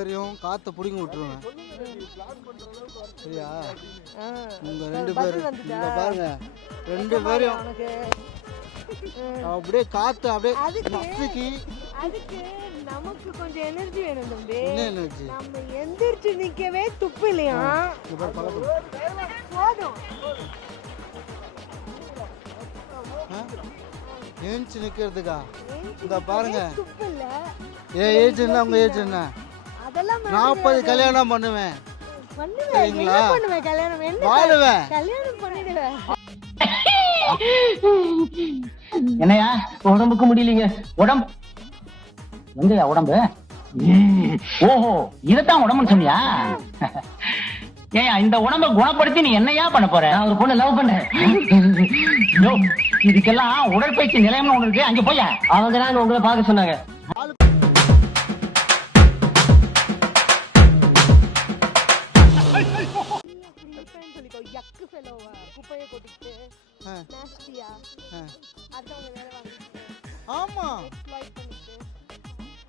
பேரையும் காற்றை பிடிங்க விட்டுருவேன். சரியா? உங்கள் 2 பேரும் இங்கே பாருங்க, 2 பேரையும் அப்படியே காற்று அப்படியே நசுக்கி. அதுக்கு நமக்கு கொஞ்சம் எனர்ஜி வேணும் தம்பி. என்ன எனர்ஜி? நம்ம எந்திரிச்சு நிக்கவே துப்பு இல்லையா? போதும். ஏஞ்சி நிக்கிறதுக்கா? இந்த பாருங்க, துப்பு இல்ல. ஏன் ஏஜ் என்ன? உங்க ஏஜ் என்ன? அதெல்லாம் 40 கல்யாணம் பண்ணுவேன். பண்ணுவேன். பண்ணுவேன் கல்யாணம். என்ன வாழுவேன். கல்யாணம் பண்ணிடுவேன். என்னையா உடம்புக்கு முடியலீங்க? உடம்பு எங்கயா உடம்பு? ஓஹோ, இதத்தான் உடம்புன்னு சொன்னியா? ஏயா இந்த உடம்ப குணப்படுத்தி நீ என்னையா பண்ண போற? நான் ஒரு பொண்ணு லவ் பண்றேன். இதுக்கெல்லாம் உடற்பயிற்சி நிலையம்னு ஒண்ணு இருக்கு, அங்க போய் அவங்க தான் உங்களை பார்க்க சொன்னாங்க. ஆமா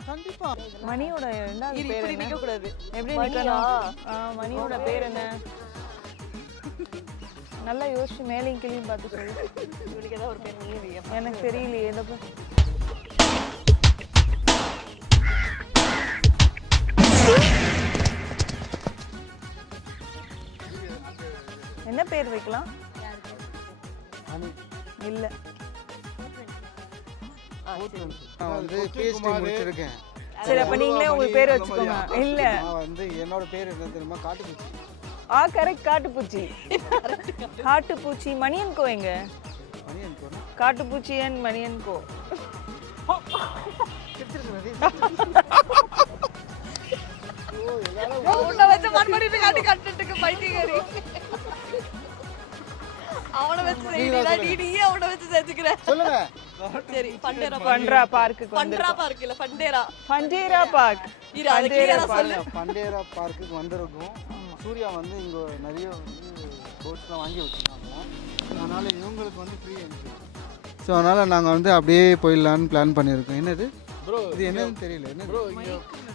கண்டிப்பா. மணியோட ரெண்டாவது பேர் என்ன? நிக்க கூடாது. எப்படி நிக்கணும்? மணியோட பேர் என்ன? நல்லா யோசிச்சு மேலையும் கீழையும் பார்த்து சொல்லு. இவனுக்கு ஏதாவது ஒரு பேர் நீங்க? எனக்கு தெரியலையே. என்ன பேர் வைக்கலாம்? இல்ல, நான் வந்து PhD முடிச்சிருக்கேன். சரி, அப்ப நீங்களே உங்க பேர் வச்சுக்கோங்க. இல்ல, நான் வந்து என்னோட பேர் என்ன தெரியுமா? காட்டுப்பூச்சி. கரெக்ட், காட்டுப்பூச்சி. காட்டுப்பூச்சி. மணியன் கோ எங்க? மணியன் கோ? காட்டுப்பூச்சி அண்ட் மணியன் கோ. உன்னை வச்சு மறுபடியும் காட்டி கட்டுறதுக்கு பைத்தியக்காரி. அவனை வச்சு செய்யறா, நீயே அவனை வச்சு செஞ்சுக்கிற. சொல்லுங்க. சரி, பண்டேரா பார்க்குக்கு. பண்டேரா பார்க் இல்ல, பண்டேரா. பண்டேரா பார்க். இரு, அது கிளியரா சொல்லு. பண்டேரா பார்க்குக்கு வந்திருக்கோம். சூர்யா வந்து இங்க நிறைய போட்ஸ்லாம் வாங்கி வச்சிருக்காங்க. அதனால இவங்களுக்கு வந்து ஃப்ரீ என்ட்ரி. ஸோ அதனால நாங்கள் வந்து அப்படியே போயிடலான்னு பிளான் பண்ணியிருக்கோம். என்னது இது? என்னன்னு தெரியல. என்ன ப்ரோ?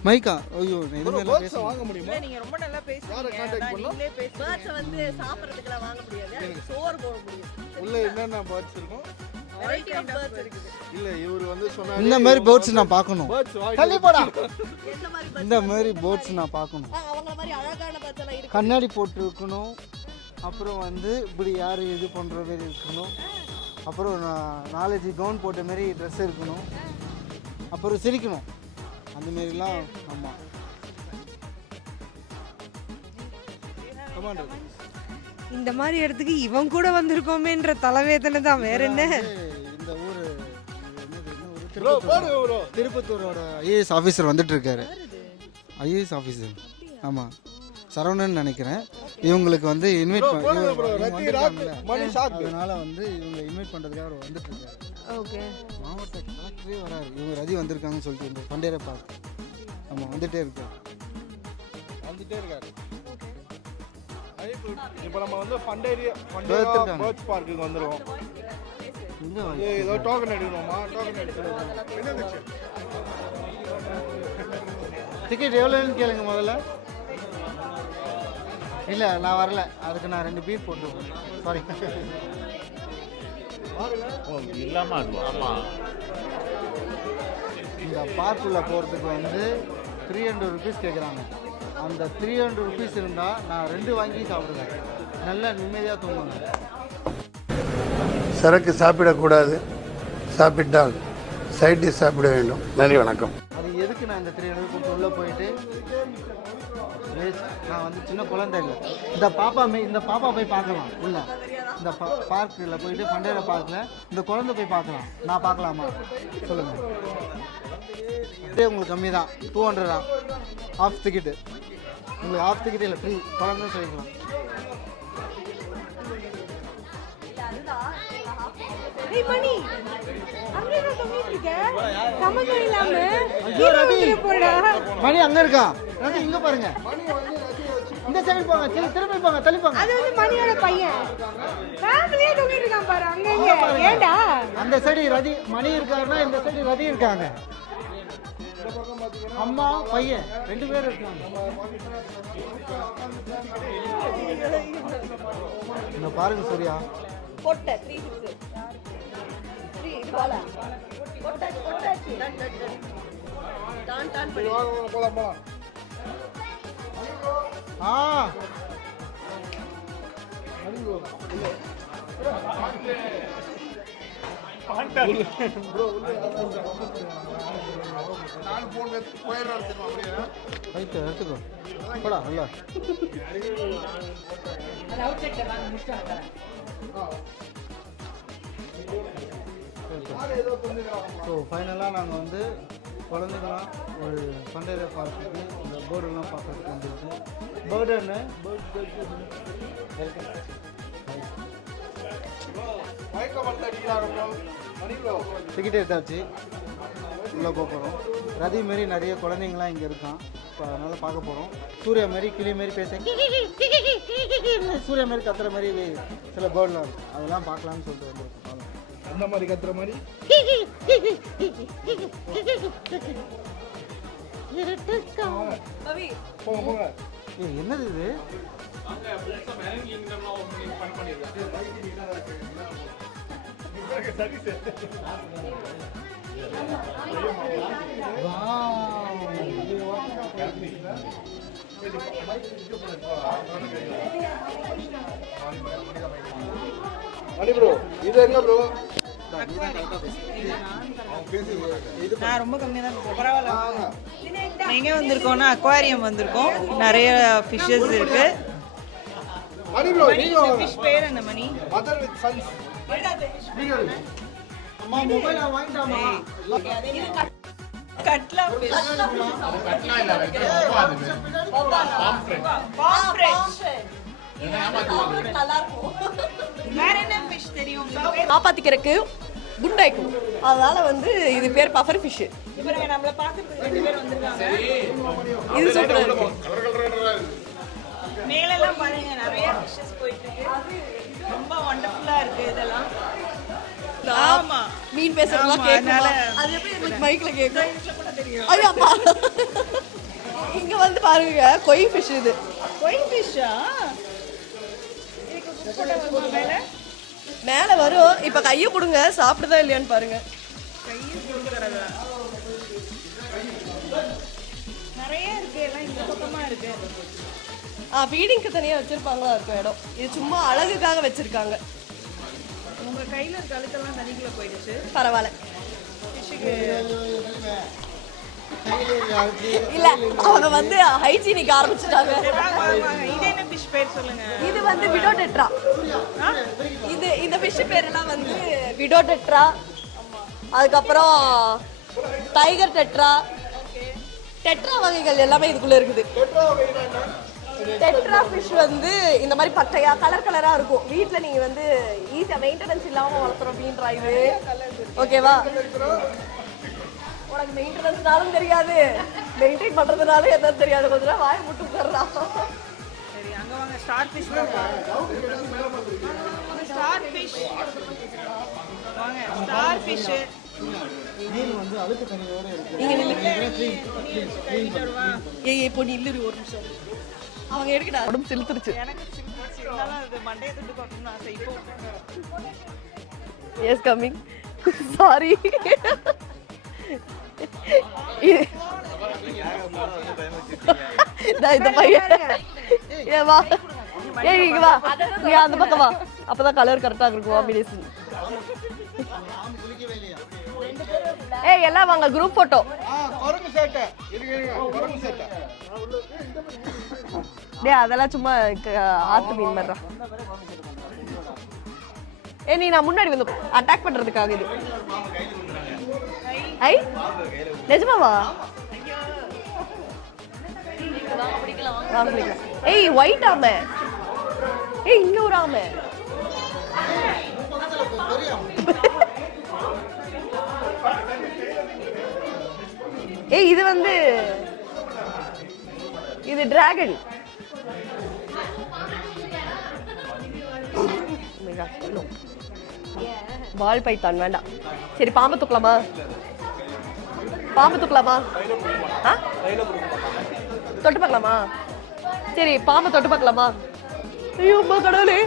மைக்கா? ஐயோ, எதுவுமே பேச வாங்க முடியுமா? நீங்க ரொம்ப நல்லா பேசுறீங்க. நீங்களே பேசுங்க. பேர்ட்ஸ் வந்து சாப்பிடுறதுக்குலாம் வாங்க முடியாது, சோறு போட முடியும். உள்ள என்னென்ன பேர்ட்ஸ் இருக்கும்? வெரைட்டி ஆஃப் பேர்ட்ஸ் இருக்குது. இல்ல இவர் வந்து சொன்னாரு இந்த மாதிரி போட்ஸ் நான் பார்க்கணும். தள்ளி போடா. என்ன மாதிரி இந்த மாதிரி போட்ஸ் நான் பார்க்கணும். அவங்கள மாதிரி அழகான பேர்ட்ஸ் எல்லாம் இருக்கு. கண்ணாடி போட்டு இருக்கணும். அப்புறம் வந்து இப்படி யார் இது பண்ணுற மாதிரி இருக்கணும். அப்புறம் 4 கவுன் போட்ட மாதிரி ட்ரெஸ் இருக்கணும். அப்புறம் சிரிக்கணும். அந்த மாரிலாம். ஆமாம். இந்த மாதிரி இடத்துக்கு இவன் கூட வந்திருக்கோமேன்ற தலைவேதனை தான், வேற என்ன? இந்த ஊர் திருப்பத்தூரோட ஐஏஎஸ் ஆஃபீஸர் வந்துட்டு இருக்காரு. IAS officer. ஆமாம், சரவணன் நினைக்கிறேன். இவங்களுக்கு வந்து இன்வைட் அதனால வந்து இவங்க இன்வைட் பண்ணுறதுக்காக அவர் வந்துட்டு இருக்காரு. ஓகே. மாவட்ட கலெக்டரே வராரு. இவங்க ரதி வந்திருக்காங்கன்னு சொல்லிட்டு இந்த பண்டேரா பார்க். ஆமாம், வந்துட்டே இருக்காரு. இப்போ நம்ம வந்து பண்டேரா பேர்ட்ஸ் பார்க்குக்கு வந்துருவோம். ஏதோ டோக்கன் எடுக்கணுமா? டோக்கன் எடுக்கணும். டிக்கெட் எவ்வளோன்னு கேளுங்க முதல்ல. இல்லை, நான் வரல. அதுக்கு நான் 2 பீர் போட்டுருக்கேன். சாரி. இந்த பார்க்குள்ளே போகிறதுக்கு வந்து 300 rupees கேட்குறாங்க. அந்த 300 rupees இருந்தால் நான் 2 வாங்கி சாப்பிடுவேன். நல்லா நிம்மதியாக தூங்குவாங்க. சரக்கு சாப்பிடக்கூடாது, சாப்பிட்டால் சைட் டிஷ் சாப்பிட வேண்டும். நன்றி, வணக்கம். அது எதுக்கு நான் இந்த 300 கொடுத்து உள்ளே போயிட்டு நான் வந்து சின்ன குழந்தை இல்லை. இந்த பாப்பா போய் பார்க்கலாம் உள்ள. இந்த பார்க்கில் போயிட்டு பண்டேரா பார்க்கில் இந்த குழந்தை போய் பார்க்கலாம். நான் பார்க்கலாமா சொல்லுங்கள்? இதே உங்களுக்கு கம்மி தான், 200 தான். Half ticket. உங்களுக்கு ஆஃப் டிக்கெட் இல்லை, ஃப்ரீ. குழந்தை சொல்லிக்கலாம். மணி மணி அங்க இருக்கா? இங்க பாருங்க. இந்த சைடு போங்க, திரும்பி போங்க, தள்ளி போங்க. அது வந்து மணியோட பையன் ஃபேமிலியே தூங்கிட்டு இருக்கான் பாரு. அங்க இங்க ஏண்டா? அந்த சைடு ரதி மணி இருக்காருன்னா இந்த சைடு ரதி இருக்காங்க. அம்மா பையன் 2 பேர் இருக்காங்க. இந்த பாருங்க சூர்யா. கொட்டை 36 3 போல கொட்டாச்சு டான் டான் பண்ணி போலாம் ஆ நான் போன் போயிடுறேன் அப்படியே ரைட்டு எடுத்துக்கோ போடா இல்ல ஸோ ஃபைனலாக நாங்கள் வந்து குழந்தைங்களாம் ஒரு பண்டைய பார்க்குக்கு இந்த பேர்டெல்லாம் பார்க்கறதுக்கு வந்துருக்கு. பேர்டு என்ன மயக்க வந்து அடிக்கிறாங்க மணி ப்ரோ. டிக்கெட் எடுத்தாச்சு, உள்ளே போக போகிறோம். ரதி மாரி நிறைய குழந்தைங்களாம் இங்கே இருக்கான். இப்போ அதனால் பார்க்க போகிறோம். சூர்யா மாரி கிளி மாரி பேச சூர்யா மாரி கத்துற மாதிரி சில பேர்ட்லாம் இருக்கும். அதெல்லாம் பார்க்கலான்னு சொல்லிட்டு வந்துருக்கோம். அந்த மாதிரி கத்துற மாதிரி போங்க போங்க. என்னது இது? மணி ப்ரோ இது என்ன ப்ரோ? நான் ரொம்ப கம்மியாக தான் பேசுகிறேன். பரவாயில்ல. எங்கே வந்திருக்கோம்னா அக்வாரியம் வந்திருக்கோம். நிறைய ஃபிஷ்ஷஸ் இருக்கு. மணி ப்ரோ நீங்க ஃபிஷ் பேர் என்ன மணி? Mother with sons. அம்மா மொபைல் வாங்கிட்டாமா? கட்லா ஃபிஷ். நல்லா இருக்கும். வேற என்ன ஃபிஷ் தெரியும் உங்களுக்கு? காப்பாத்திக்கிறதுக்கு குண்டாய்க்கும், அதனால வந்து இது பேர் பஃபர் ஃபிஷ். இவங்க நம்மள பார்க்கறதுக்கு 2 பேர் வந்திருக்காங்க. இது சூப்பரா இருக்கு. மேலெல்லாம் பாருங்க நிறைய ஃபிஷஸ் போயிட்டு இருக்கு. ரொம்ப வண்டர்ஃபுல்லா இருக்கு இதெல்லாம். ஆமா மீன் பேசுறதுலாம் ஆமா, கேக்குமா? அதனால- அது எப்படி உங்களுக்கு மைக்ல கேக்கும்? கூட தெரியும். ஐயோ அப்பா. இங்க வந்து பாருங்க கொய் ஃபிஷ் இது. கொய் ஃபிஷ்ஷா? இதுக்கு குப்போட வருமா மேல? மேல வரும். இப்ப கையை கொடுங்க, சாப்பிடுதா இல்லையான்னு பாருங்க. கையை கொடுக்கறதா? நிறைய இருக்கு, எல்லாம் இந்த பக்கமா இருக்கு. ஃபீடிங்க்கு தனியா வச்சிருப்பாங்களா இருக்கும் இடம். இது சும்மா அழகுக்காக வச்சிருக்காங்க. உங்க கையில இருக்க அழுக்கெல்லாம் தண்ணிக்குள்ள போயிடுச்சு. பரவாயில்ல. ஃபிஷ்ஷுக்கு இல்ல அவங்க வந்து ஹைஜீனிக் ஆரம்பிச்சிட்டாங்க. இது என்ன ஃபிஷ் பேர் சொல்லுங்க. இது வந்து விடோ டெட்ரா. இது இந்த ஃபிஷ் பேர் எல்லாம் வந்து விடோ டெட்ரா, அதுக்கப்புறம் டைகர் டெட்ரா, டெட்ரா வகைகள் எல்லாமே இதுக்குள்ள இருக்குது. டெட்ரா ஃபிஷ் வந்து இந்த மாதிரி பச்சையா கலர் கலரா இருக்கும். வீட்டில் நீங்க வந்து ஈஸியா மெயின்டெனன்ஸ் இல்லாம வளர்த்துறோம் அப்படின்றா இது. ஓகேவா? உனக்கு மெயின்டெனன்ஸ்னாலும் தெரியாது, மெயின்டைன் பண்றதுனாலும் என்னன்னு தெரியாது. கொஞ்ச நேரம் வாயை முட்டு தர்றான். சரி அங்க வாங்க. ஸ்டார் ஃபிஷ் ஸ்டார் ஃபிஷ் வாங்க. ஸ்டார் ஃபிஷ் மீன் வந்து அழுக்கு தண்ணியோட இருக்கு. இங்க நில்லு. ஏய் இப்போ நில்லு ஒரு நிமிஷம். அவங்க எடுக்கடா. உடம்பு செலுத்துருச்சு. எனக்கு இருந்தாலும் அது மண்டையை துண்டு பார்க்கணும்னு ஆசை. இப்போ எஸ் கம்மிங். சாரி. இந்த பையன் ஏ வா. ஏய் இங்க வா. நீ அந்த பக்கம் வா. அப்பதான் கலர் கரெக்டா இருக்கும் காம்பினேஷன். ஏய் எல்லாம் வாங்க குரூப் போட்டோ. குரங்கு சேட்டை குரங்கு சேட்டை. டேய் அதெல்லாம் சும்மா ஆத்து மீன் மாதிரிடா. ஏய் நீ நான் முன்னாடி வந்து அட்டாக் பண்றதுக்காக இது. ஐ நிஜமாவா? ஏய் ஒயிட் ஆமை. ஏய் இங்க ஒரு ஆமை. ஏய் இது வந்து இது டிராகன். பால் பைத்தான் வேண்டாம். சரி பாம்பை தூக்கலாமா? பாம்பு தூக்கலாமா? ஆ? தொட்டு பார்க்கலாமா? சரி பாம்பை தொட்டு பார்க்கலாமா? ஐயோ அம்மா கடவுளே.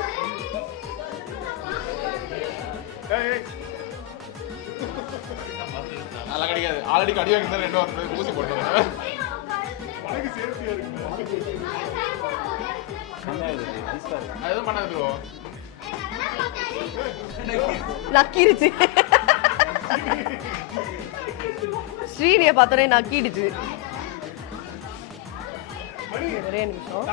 அதெல்லாம் கிடைக்காது. ஆல்ரெடி கடி வாங்கி தான் 2 வாரம் ஊசி போட்டுருக்கேன். அது எதுவும் பண்ணாது ப்ரோ. நக்கிடுச்சு. ஸ்ரீனியை பார்த்தோன்னே நக்கிடுச்சு. ஒரே நிமிஷம்.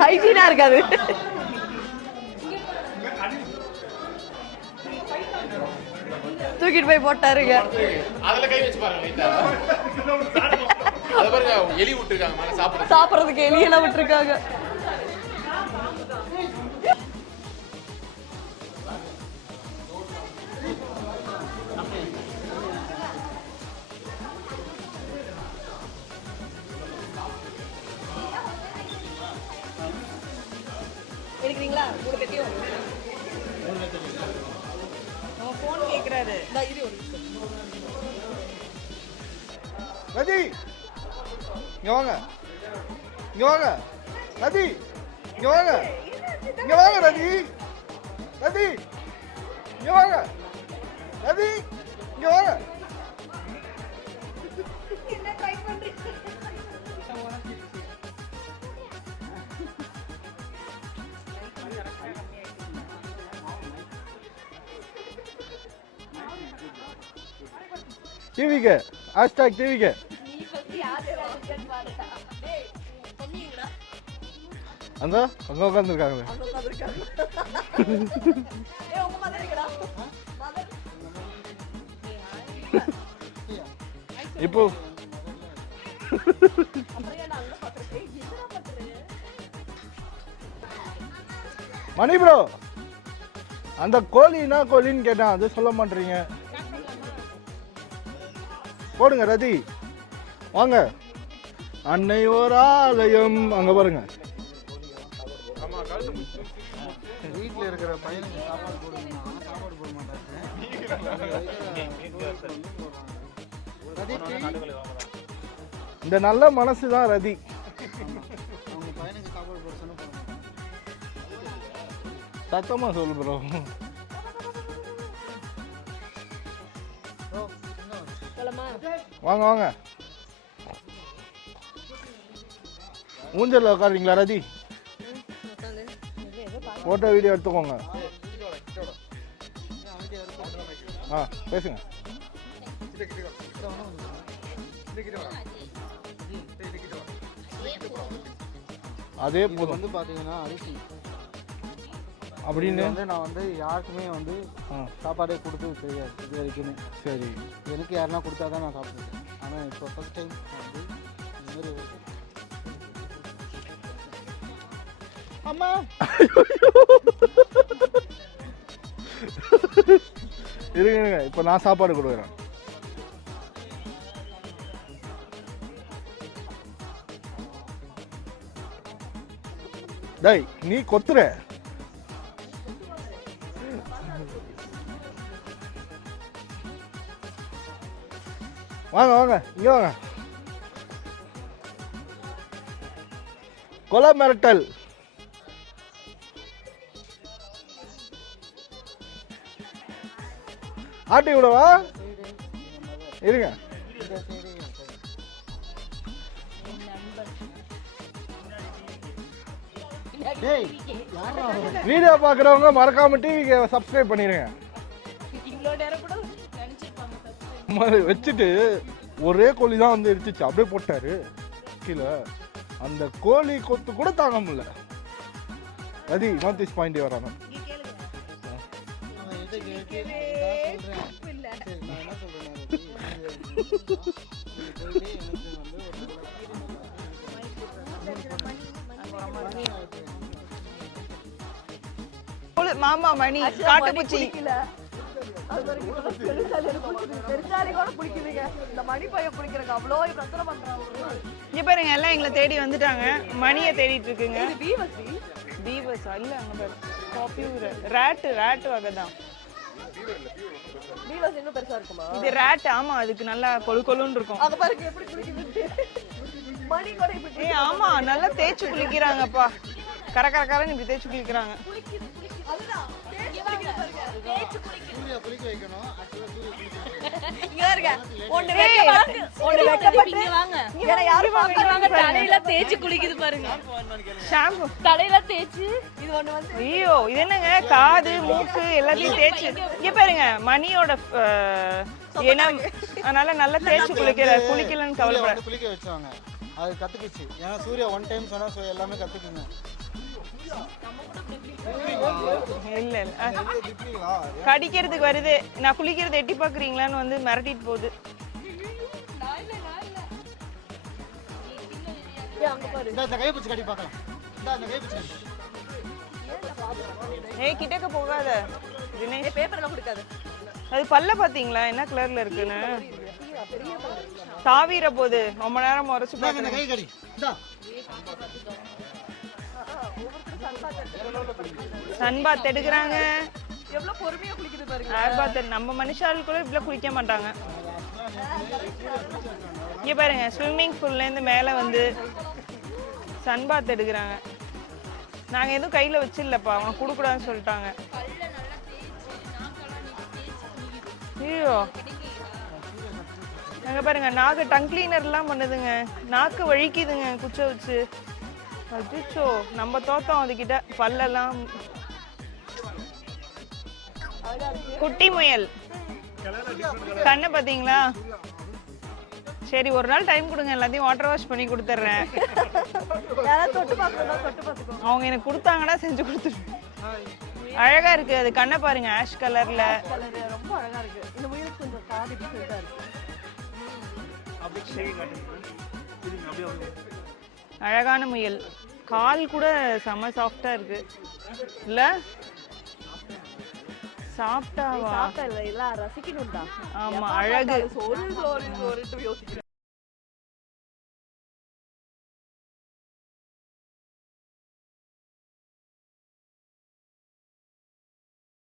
ஹைஜீனா இருக்காது. தூக்கிட்டு போய் போட்டாருங்க. அதுல கை வச்சு பாருங்க லைட்டா. அத பாருங்க எலி விட்டுருக்காங்க மேல சாப்பிடுறதுக்கு எலியெல்லாம் விட்டுருக்காங்க. எடுக்கிறீங்களா? ஒரு பெட்டியும் ஃபோன் கேக்குறாரு. ரதி இங்க வாங்க. இங்க வாங்க. ரதி இங்க வாங்க. இங்க வாங்க ரதி. ரதி இங்க வாங்க. ரதி இங்க வாங்க. என்ன ட்ரை பண்றீங்க? டிவிக்கு ஹேஷ்டாக் டிவிக்கு. அந்த அங்க உட்காந்துருக்காங்க. இப்போ மணி ப்ரோ அந்த கோழினா கோழின்னு கேட்டேன், அது சொல்ல மாட்டீங்க. போடுங்க ரதி வாங்க. அன்னை ஓர் ஆலயம் அங்க பாருங்க. வீட்டில் இருக்கிற பையனுக்கு சாப்பாடு போடுங்கன்னா சாப்பாடு போட மாட்டாங்க. இந்த நல்ல மனசு தான் ரதி. அவங்க பையனுக்கு சாப்பாடு போட சொன்ன போட மாட்டாங்க. சத்தமா சொல்லு ப்ரோ. வாங்க வாங்க. ஊஞ்சல்ல உட்காருங்களா ரதி? போட்டோ வீடியோ எடுத்துக்கோங்க. பேசுங்க. அதே போதும். வந்து பார்த்தீங்கன்னா அரிசி அப்படின்னு வந்து நான் வந்து யாருக்குமே வந்து சாப்பாடே கொடுத்து தெரியாது இது வரைக்குமே. சரி, எனக்கு யாருன்னா கொடுத்தா தான் நான் சாப்பிடுவேன். ஆனால் இப்போ ஃபஸ்ட் டைம் வந்து இந்த மாதிரி அம்மா இருங்க, இப்போ நான் சாப்பாடு கொடுக்குறேன். டேய் நீ கொத்துற. வாங்க வாங்க இங்க வாங்க. கொலை மிரட்டல். ஆட்டி விடவா? இருங்க. வீடியோ பார்க்குறவங்க மறக்காம டிவிக்கு சப்ஸ்கிரைப் பண்ணிடுங்க. வச்சுட்டு ஒரே கோழி தான் வந்து இருந்துச்சு, அப்படியே போட்டாரு கீழே. அந்த கோழி கொத்து கூட தாங்க முடியல. ரதி நோட்டீஸ் பாயிண்ட் வரானு. மாமா மணி காட்டுப்பூச்சி பெருசாலி கூட பிடிக்குதுங்க. இந்த மணி பையன் பிடிக்கிறக்கு அவ்வளோ பிரச்சனை பண்றாங்க. இங்க பாருங்க எல்லாம் எங்களை தேடி வந்துட்டாங்க. மணியை தேடிட்டு இருக்குங்க. இது பீவசி. பீவஸ் இல்ல அங்க பாரு. பாப்பியூர் ராட் வகை தான். பீவஸ் இன்னும் பெருசா இருக்குமா? இது ராட். ஆமா அதுக்கு நல்லா கொழுன்னு இருக்கும். அங்க பாருங்க எப்படி குளிக்குது. மணி கூட இப்படி ஏய் ஆமா நல்லா தேய்ச்சு குளிக்கிறாங்கப்பா. கரன்னு இப்படி தேய்ச்சு குளிக்கிறாங்க. அதுதான் தேய்ச்சு குளிக்குது பாருங்க. தேய்ச்சு குளிக்குது. சூர்யா குளிக்க வைக்கணும். ஆக்சுவலா சூர்யா குளிக்க இங்க பாருங்க. ஒண்ணு வெக்கப்பட்டு வாங்க. ஏன்னா யாரும் பாக்குறாங்க தலையில தேய்ச்சு குளிக்குது பாருங்க. ஷாம்பு தலையில தேய்ச்சு இது ஒண்ணு வந்து ஐயோ இது என்னங்க காது மூக்கு எல்லாத்தையும் தேய்ச்சு. இங்க பாருங்க மணியோட இனம் அதனால நல்லா தேய்ச்சு குளிக்கலன்னு கவலைப்பட. குளிக்க வச்சாங்க. அது கத்துக்குச்சு. ஏன்னா சூர்யா ஒன் டைம் சொன்னா எல்லாமே கத்துக்குங்க. இல்ல கடிக்கிறதுக்கு வருது. நான் குளிக்கிறது எட்டி பாக்குறீங்களான்னு வந்து மிரட்டிட்டு போகுது. இந்த கை பிடிச்சு கடி பார்க்கலாம். இந்த கை பிடிச்சு. ஏய் கிட்டக்க போகாத தினேஷ். பேப்பர்ல கொடுக்காது. அது பல்ல பாத்தீங்களா என்ன கலர்ல இருக்குன்னு? தாவீர போது ரொம்ப நேரம் முறைச்சு இந்த கை கடி. இந்தா சன்பாத் எடுக்கிறாங்க. எவ்வளவு பொறுமையா குளிக்குது பாருங்க. ஏர்பாத் நம்ம மனுஷால் கூட இப்படி குளிக்க மாட்டாங்க. இங்க பாருங்க ஸ்விம்மிங் பூல்ல இருந்து மேல வந்து சன்பாத் எடுக்கிறாங்க. நாங்க எதுவும் கையில வச்சிடலப்பா. அவன் கொடுக்கூடாதுன்னு சொல்லிட்டாங்க. ஐயோ அங்க பாருங்க நாக்கு டங் கிளீனர்லாம் பண்ணுதுங்க. நாக்கு வழிக்குதுங்க குச்சை வச்சு. அச்சோ நம்ம தோத்தோம் அதுகிட்ட. பல்லெல்லாம் குட்டி முயல் கண்ணை பாத்தீங்களா? சரி ஒரு நாள் டைம் கொடுங்க. எல்லாத்தையும் வாட்டர் வாஷ் பண்ணி கொடுத்துட்றேன். அவங்க எனக்கு கொடுத்தாங்கன்னா செஞ்சு கொடுத்துருவேன். அழகா இருக்கு அது. கண்ணை பாருங்க ஆஷ் கலர்ல. ரொம்ப அழகா இருக்கு. இந்த முயலுக்கு கொஞ்சம் காது டிஃபரெண்டா இருக்கு. அழகான முயல். கால் கூட செம சாஃப்டா இருக்கு இல்ல? சாப்பிட்டாவா? சாப்பிட்டா இல்ல ரசிக்கணும்டா. ஆமா அழகு. ஒரு யோசிக்கிறேன்.